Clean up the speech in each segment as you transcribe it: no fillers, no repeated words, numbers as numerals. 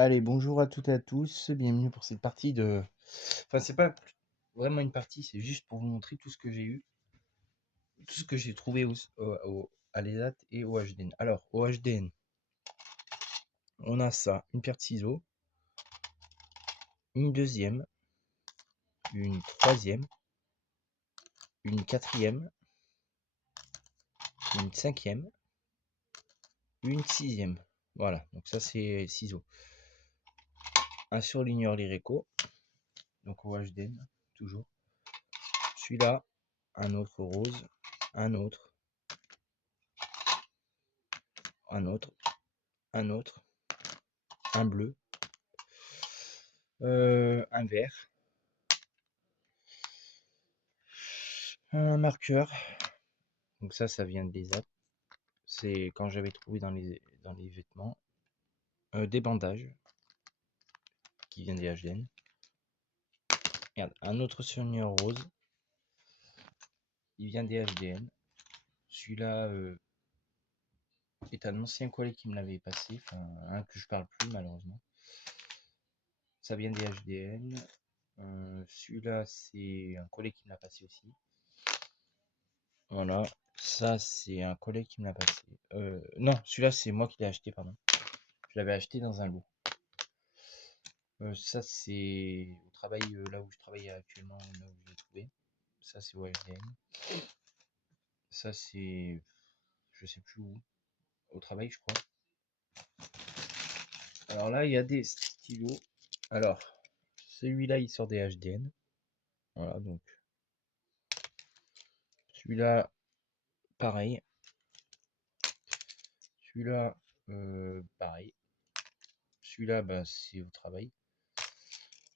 Allez, bonjour à toutes et à tous, bienvenue pour cette partie de... Enfin, c'est pas vraiment une partie, c'est juste pour vous montrer tout ce que j'ai eu, tout ce que j'ai trouvé à l'ESAT et au HDN. Alors, au HDN, on a ça, une paire de ciseaux, une deuxième, une troisième, une quatrième, une cinquième, une sixième. Voilà, donc ça c'est ciseaux. Un surligneur Lyreco, donc au HDN, toujours. Celui-là, un autre rose, un autre, un autre, un autre, un bleu, un vert, un marqueur. Donc ça vient de l'ESAT. C'est quand j'avais trouvé dans les vêtements. Des bandages qui viennent des HDN. Regarde, un autre surligneur rose. Il vient des HDN. Celui-là est un ancien collègue qui me l'avait passé. Enfin, un que je parle plus malheureusement. Ça vient des HDN. Celui-là, c'est un collègue qui me l'a passé aussi. Voilà. Ça, c'est un collègue qui me l'a passé. Non, celui-là, c'est moi qui l'ai acheté, pardon. Je l'avais acheté dans un lot. Ça, c'est au travail, là où je travaille actuellement, là où je l'ai trouvé. Ça, c'est au HDN. Ça, c'est, je sais plus où, au travail, je crois. Alors là, il y a des stylos. Alors, celui-là, il sort des HDN. Voilà, donc celui-là, pareil. Celui-là, pareil. Celui-là, bah, c'est au travail.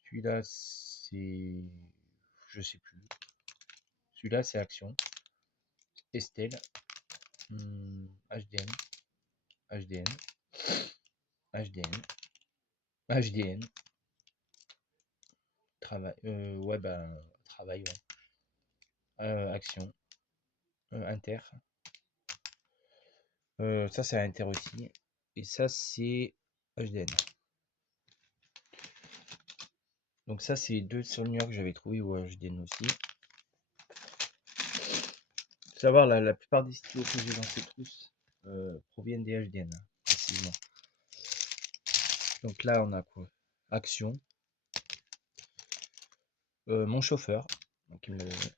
Celui-là, c'est, je sais plus. Celui-là, c'est Action. Estelle. HDN. HDN. HDN. HDN. Travail. Ouais, bah, travail, ouais. Action. Inter. Ça, c'est Inter aussi. Et ça, c'est HDN. Donc ça, c'est deux surligneurs que j'avais trouvé au HDN aussi. Faut savoir, la plupart des stylos que j'ai dans ces trousses proviennent des HDN, hein, précisément. Donc là, on a quoi? Action. Mon chauffeur. Donc il me l'a donné.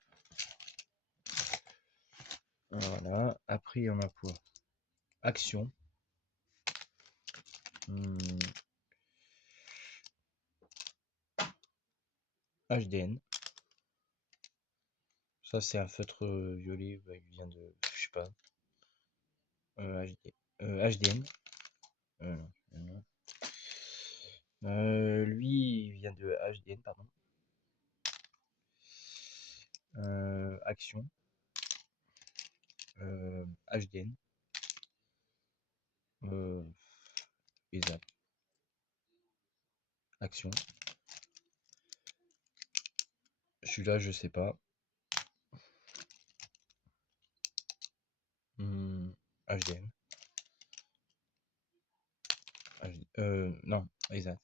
Voilà. Après, on a quoi? Action. HDN. Ça, c'est un feutre violet. Bah, il vient de, je sais pas. HDN. Lui, il vient de HDN, pardon. Action. HDN. ESAT. Action. Celui-là, je sais pas. HDN. Non, ESAT.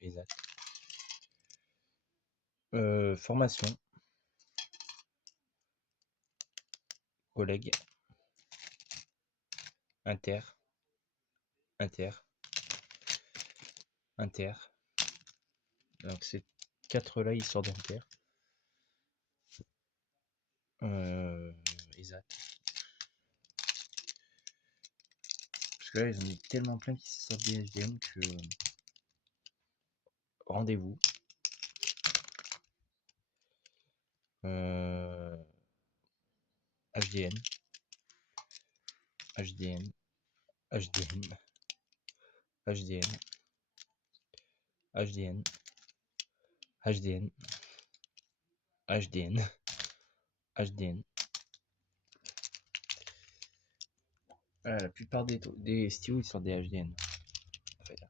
ESAT. Formation. Collègue. Inter. Inter. Inter. Donc ces quatre là, ils sortent d'Inter. ESAT. Parce que là, ils en ont tellement plein qui sortent des HDN que rendez-vous. HDN. HDN. HDN. HDN. HDN. HDN. HDN. HDN. Voilà, la plupart des stylos ils sortent des HDN. En fait.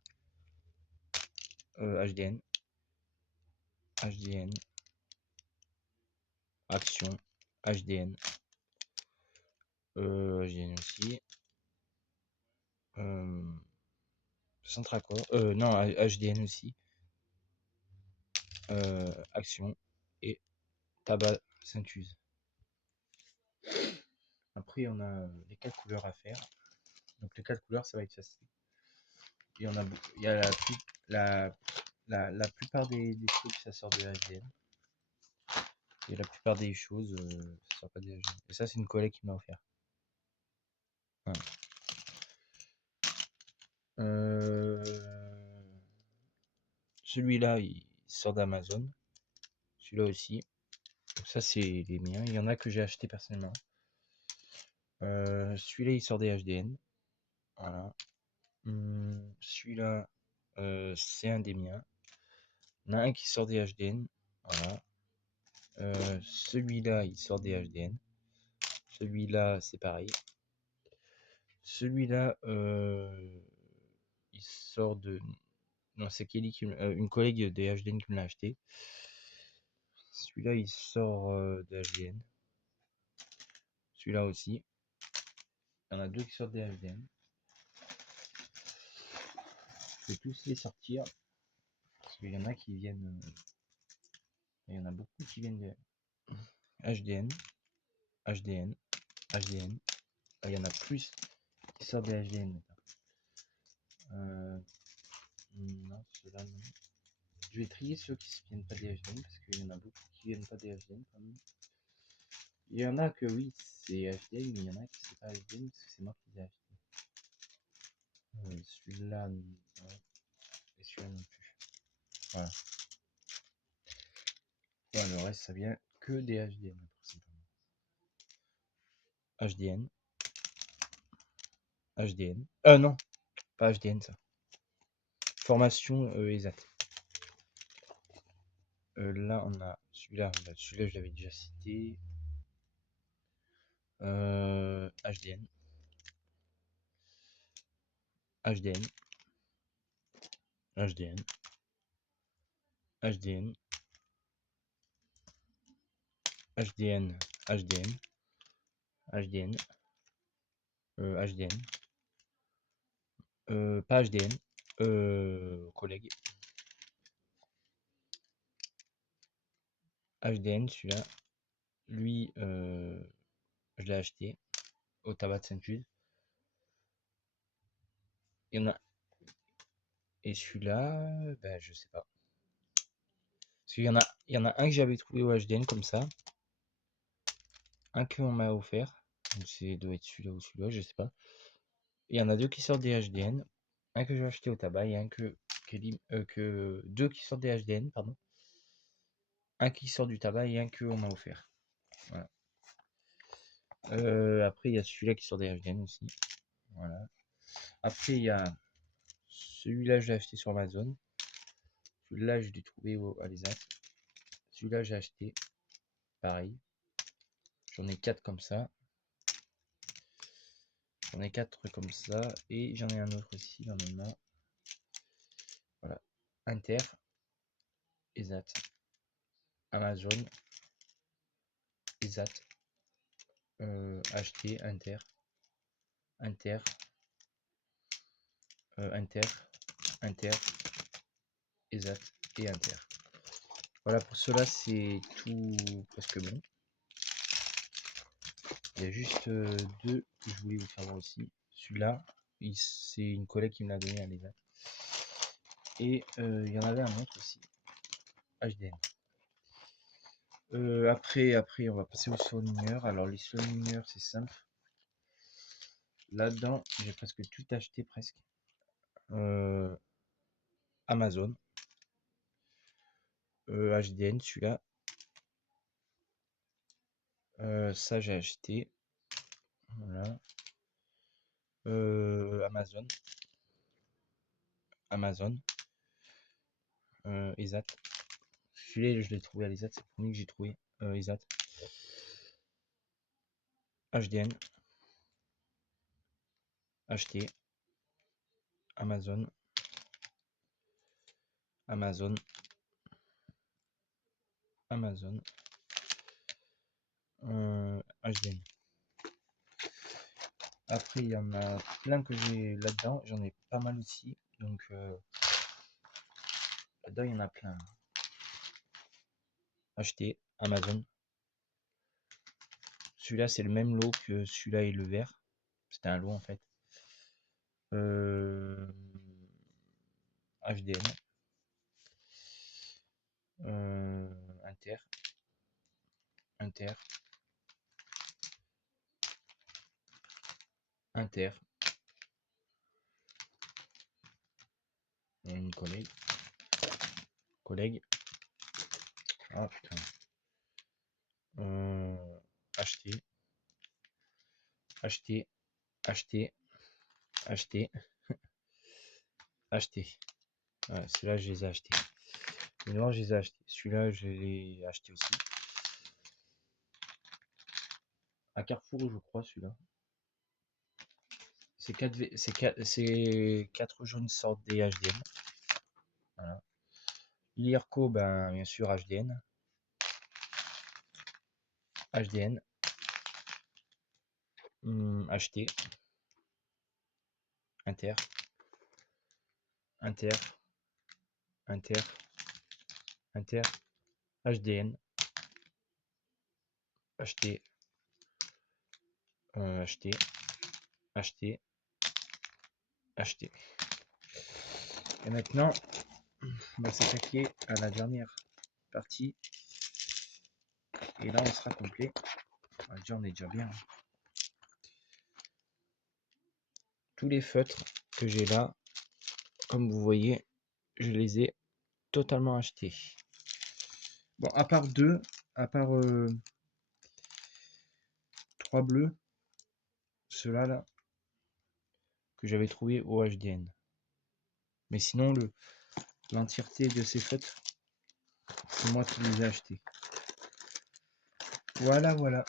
HDN. HDN. Action. HDN. HDN aussi. Centracor, non, HDN aussi, Action et Tabac Saint-Use. Après, on a les 4 couleurs à faire. Donc les 4 couleurs, ça va être facile. Il y a la plupart des trucs, ça sort de HDN. Et la plupart des choses, ça sort pas de HDN. Et ça, c'est une collègue qui m'a offert. Voilà. Celui-là, il sort d'Amazon. Celui-là aussi. Donc ça, c'est les miens. Il y en a que j'ai acheté personnellement. Celui-là, il sort des HDN. Voilà. Celui-là, c'est un des miens. Il y en a un qui sort des HDN. Voilà. Celui-là, il sort des HDN. Celui-là, c'est pareil. Celui-là, il sort de... Non, c'est Kelly, une collègue des HDN qui me l'a acheté. Celui-là, il sort des HDN. Celui-là aussi. Il y en a deux qui sortent des HDN. Je vais tous les sortir. Parce qu'il y en a qui viennent... il y en a beaucoup qui viennent de HDN. HDN. HDN. Il y en a plus qui sortent des HDN. Non, ceux-là, non. Je vais trier ceux qui ne viennent pas des HDN parce qu'il y en a beaucoup qui viennent pas des HDN quand même. Il y en a que oui, c'est HDN, mais il y en a qui c'est pas HDN parce que c'est moi qui les ai achetés. Celui-là, non. Et celui-là non plus. Voilà. Voilà, le reste, ça vient que des HDN. HDN. HDN. Non, pas HDN ça. Formation ESAT. Là, on a celui-là. Celui-là, je l'avais déjà cité. HDN. HDN. HDN. HDN. HDN. HDN. HDN. HDN. Pas HDN. Collègue. HDN, celui-là. Lui, je l'ai acheté au tabac de Saint-Just. Il y en a. Et celui-là, ben, je sais pas. Parce qu'il y en a un que j'avais trouvé au HDN comme ça. Un qu'on m'a offert. Donc c'est doit être celui-là ou celui-là, je sais pas. Il y en a deux qui sortent des HDN. Un que j'ai acheté au tabac et un que deux qui sortent des HDN, pardon. Un qui sort du tabac et un qu'on m'a offert. Voilà. Après, il y a celui-là qui sort des HDN aussi. Voilà. Après, il y a celui-là, je l'ai acheté sur Amazon. Celui-là, je l'ai trouvé à l'ESAT. Celui-là, j'ai acheté. Pareil. J'en ai 4 comme ça. J'en ai 4 comme ça. Et j'en ai un autre aussi dans mes mains. Voilà. Inter. ESAT. Amazon. ESAT. Acheté. Inter. Inter. Inter. Inter. ESAT. Et Inter. Voilà, pour cela, c'est tout presque bon. Il y a juste deux que je voulais vous faire voir aussi. Celui-là, c'est une collègue qui me l'a donné à l'ESAT. Et il y en avait un autre aussi. HDN. Après, on va passer aux surligneurs. Alors, les surligneurs, c'est simple. Là-dedans, j'ai presque tout acheté, presque. Amazon. HDN, celui-là. Ça, j'ai acheté. Voilà. Amazon. Amazon. ESAT. Celui-là, je l'ai trouvé à l'ESAT. C'est le premier que j'ai trouvé. ESAT. HDN. Acheté. Amazon. Amazon. Amazon. HDN. Après, il y en a plein que j'ai là-dedans. J'en ai pas mal aussi. Donc là-dedans, il y en a plein. Acheté, Amazon. Celui-là, c'est le même lot que celui-là et le vert. C'était un lot en fait. HDN. Inter. Inter. Inter. Et une collègue. Collègue. Ah putain. Acheter. Acheter. Acheter. Acheter. Acheter. Ouais, celui-là, je les ai achetés. Les noirs, je les ai achetés. Celui-là, je l'ai acheté aussi. À Carrefour, je crois, celui-là. C'est 4 jaunes sortes des HDN. Voilà. Lirco, ben, bien sûr, HDN. HDN. Acheté. Inter. Inter. Inter. Inter. HDN. Acheté. Acheté. Acheté. Acheté. Et maintenant, on va s'attaquer à la dernière partie. Et là, on sera complet. Déjà, on est déjà bien. Tous les feutres que j'ai là, comme vous voyez, je les ai totalement achetés. Bon, à part deux, à part 3 bleus, ceux-là là, que j'avais trouvé au HDN. Mais sinon, l'entièreté de ces feutres, c'est moi qui les ai achetés. Voilà, voilà.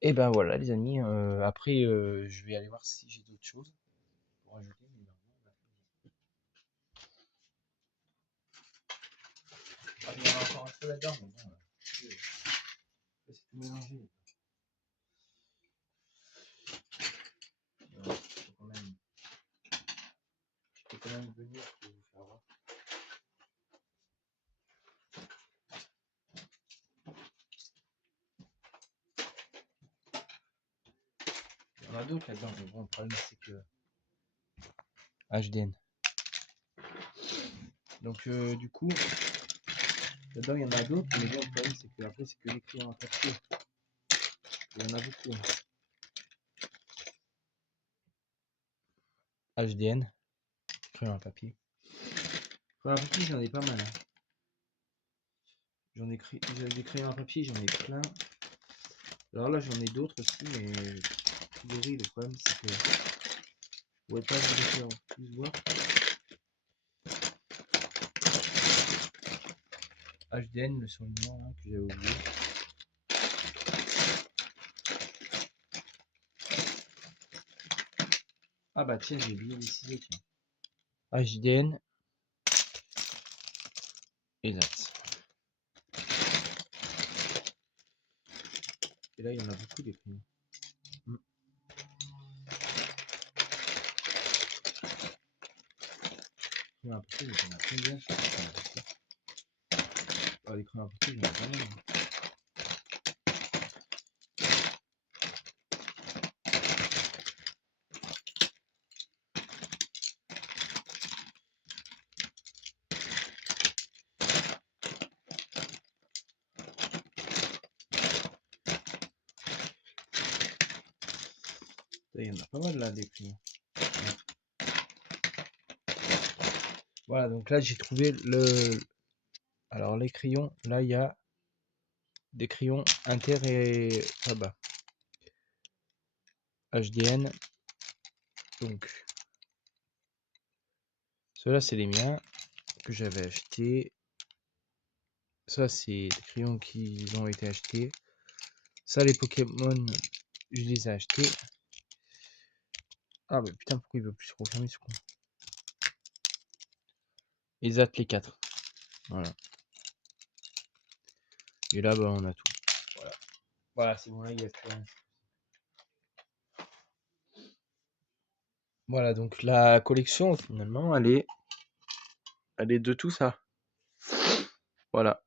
Et ben voilà, les amis. Après, je vais aller voir si j'ai d'autres choses pour ajouter. Mais ah, il y en a encore un peu là-dedans, mais bon, c'est tout mélangé. Je peux quand même venir pour vous faire voir. Il y en a d'autres là-dedans, mais bon, le problème c'est que HDN. Donc du coup, là-dedans il y en a d'autres, mais bon, le problème c'est que après c'est que les crayons en papier. Il y en a beaucoup. HDN, crayon à papier. Crayon à papier, j'en ai pas mal. Hein. J'ai des crayons à papier, j'en ai plein. Alors là, j'en ai d'autres aussi, mais a priori, le problème c'est que vous ne pouvez pas vous les faire plus voir. HDN, le surlignant hein, que j'avais oublié. Ah bah tiens, j'ai oublié les ciseaux, tiens. HDN. Exact. Et là, il y en a beaucoup des crayons. Crayons à papier, il y en a combien sur les crayons à papier? Ah, les crayons à papier, il y en a pas mal. Il y en a pas mal là, des crayons. Voilà, donc là, j'ai trouvé le... Alors, les crayons, là, il y a des crayons inter et tabac. HDN. Donc, ceux-là, c'est les miens que j'avais achetés. Ça, c'est des crayons qui ont été achetés. Ça, les Pokémon, je les ai achetés. Ah, bah putain, pourquoi il veut plus se confirmer ce con? Exact, les 4. Voilà. Et là, bah, on a tout. Voilà. Voilà, c'est bon, là, il n'y a plus rien. Voilà, donc la collection, finalement, elle est de tout ça. Voilà.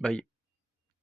Bye.